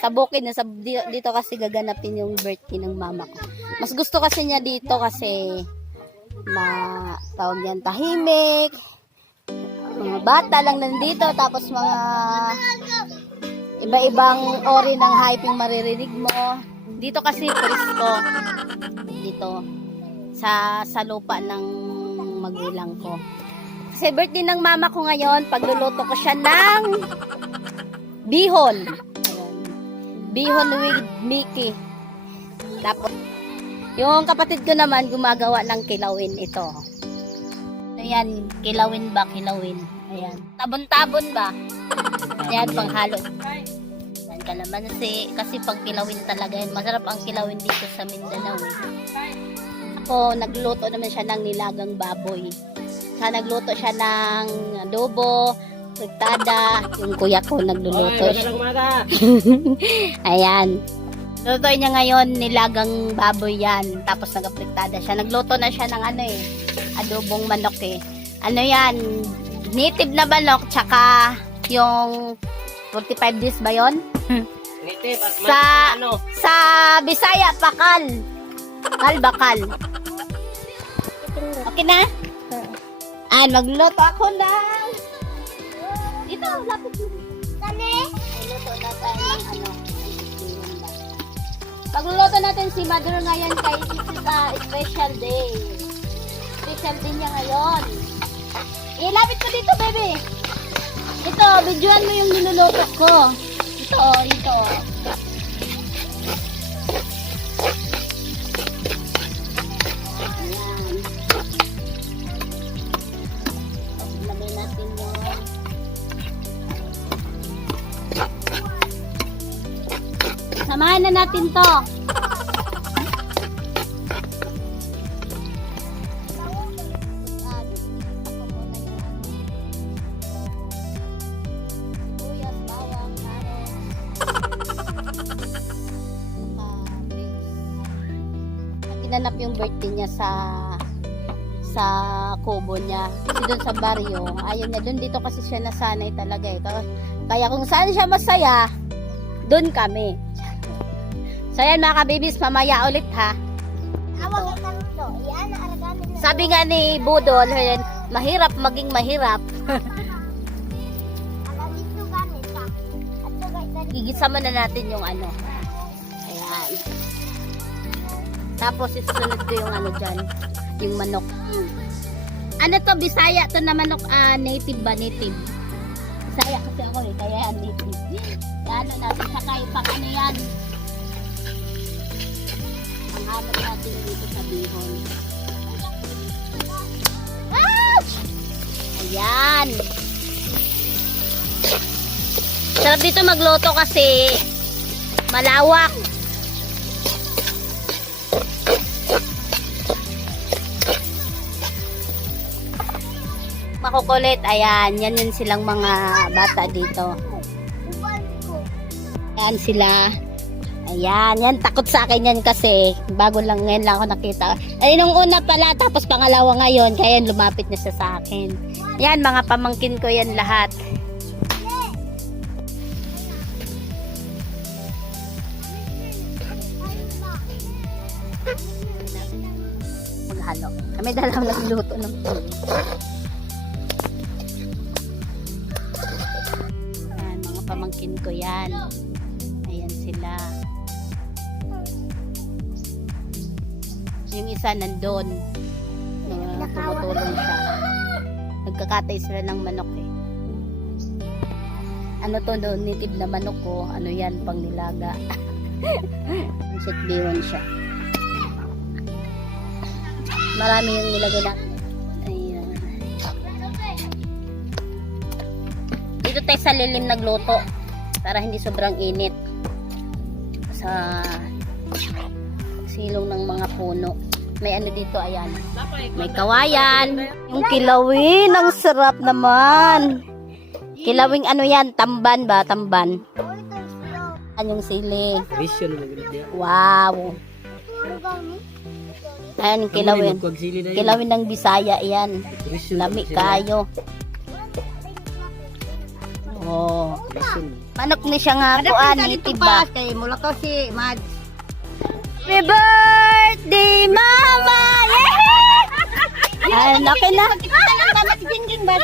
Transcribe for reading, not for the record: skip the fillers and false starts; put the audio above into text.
sa bukid na dito kasi gaganapin yung birthday ng mama ko. Mas gusto kasi niya dito kasi tawag yan, tahimik. Mga bata lang nandito, tapos mga iba-ibang ori ng hype yung maririnig mo. Dito kasi presko. Dito sa lupa ng magulang ko. Kasi birthday ng mama ko ngayon, pagluluto ko siya ng bihon. Bihon with Mickey. Tapos yung kapatid ko naman gumagawa ng kilawin ito. Ayan, kilawin ba? Kilawin. Ayan. Tabon-tabon ba? Ayan, panghalo. Ayan, kalamansi. Kasi pag kilawin talaga yan. Masarap ang kilawin dito sa Mindanao. Ako, nagluto naman siya ng nilagang baboy. Nagluto siya ng adobo, fritada. Yung kuya ko nagluluto siya. Ayan. Lutuin niya ngayon nilagang baboy yan. Tapos nagapliktada siya. Nagluto na siya ng adobong manok eh. Ano yan? Native na manok tsaka yung 45 days ba yun? Native at sa Bisaya, bakal. Bakal. Okay na? Magluto ako ng dito, lapit mo. Tani? Magluto na tayo pagluluto natin si Mother ngayon kay special day. Special din niya ngayon. Lapit ko dito, baby. Ito, videoan mo yung niluluto ko. Ito. Ayan. Lagay natin yung samahan na natin to. Ginanap yung birthday niya sa kubo niya. Kasi doon sa baryo, ayun niya. Doon dito kasi siya nasanay talaga ito. Kaya kung saan siya masaya, doon kami. So yan mga kabibis, mamaya ulit ha. Sabi nga ni Budol, mahirap maging mahirap. Gigisa na natin yung Ayan. Tapos isusunod ko yung dyan, yung manok. Ano to, Bisaya to na manok, native ba? Native. Bisaya kasi ako kaya yan native. Yan natin, saka ipang yan. Ang hamot natin dito sa bihon. Ayan. Sarap dito magluto kasi malawak. Makukulit. Ayan. Yan yun silang mga bata dito. Ayan sila. Ayan. Yan. Takot sa akin yan kasi bago lang ngayon lang ako nakita. Ay, nung una pala. Tapos pangalawa ngayon. Kaya lumapit na siya sa akin. Yan. Mga pamangkin ko yan lahat. Maghalo. Kami dalang nagluto ng pulo. Pamangkin ko yan. Ayan sila. Yung isa nandun. Tumutulong siya. Nagkakatay sila ng manok eh. Ano to doon? Native na manok ko. Ano yan? Pang nilaga. Bihon siya. Marami yung nilagay na. Ayan. Dito tayo sa lilim nagluto para hindi sobrang init sa silong ng mga puno. May dito, ayan. May kawayan. Yung kilawin, ang sarap naman. Kilawing yan? Tamban ba? Tamban. Yung sili. Wow. Ayan, kilawin. Kilawin ng Bisaya, yan. Lami kayo. Oh. Manok ni siya nga kuan ni tiba. Kay mula ko si Mads. Happy birthday, Mama! Yeah! Okay na. Kita lang ba? Jingjing ba?